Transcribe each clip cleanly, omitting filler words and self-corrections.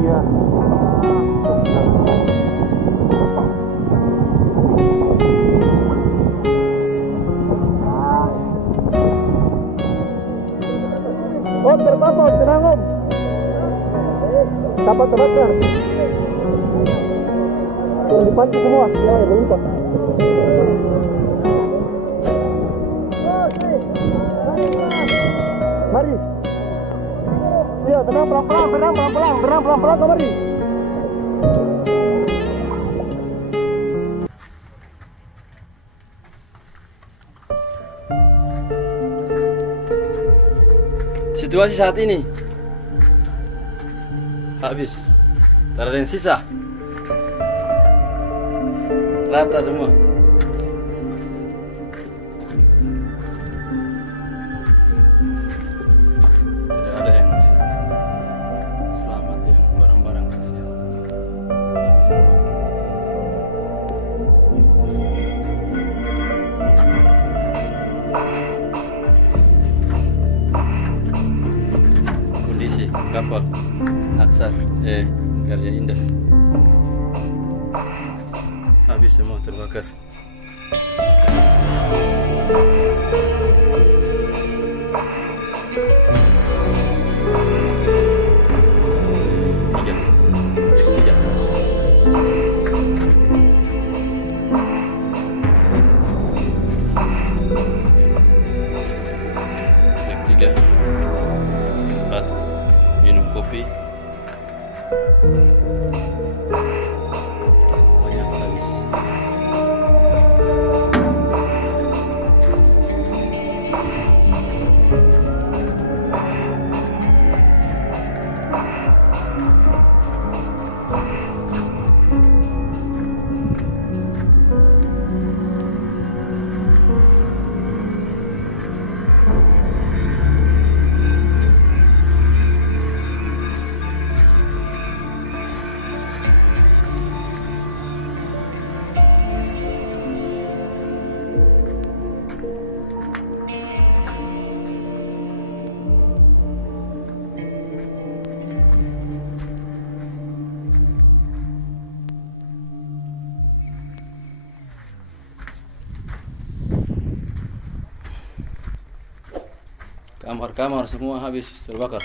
Iya. Om, terbakar, tenang om. Kapal terbakar. Sudah dipancing semua, ya berlipat. Mari. Iya, tenang pelan-pelan, tenang pelan-pelan, mari. Situasi saat ini habis, tak ada yang sisa, rata semua. Tidak ada yang selamat, yang barang-barang kasihan habis semua. Kondisi kapal SAR Karya Indah habis semua, terbakar. Tiga. Yang tiga. Tempat minum kopi. Semuanya habis. Kamar-kamar semua habis terbakar.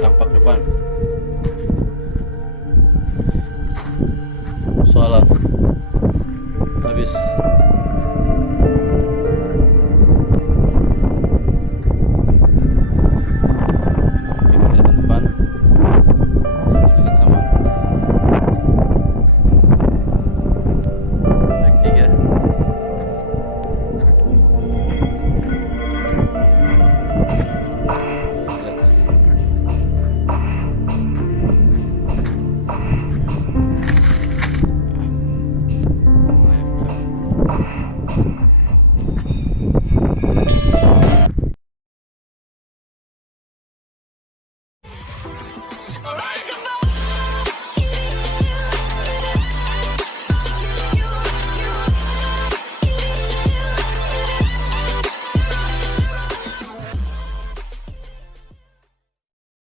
Tampak depan, musola,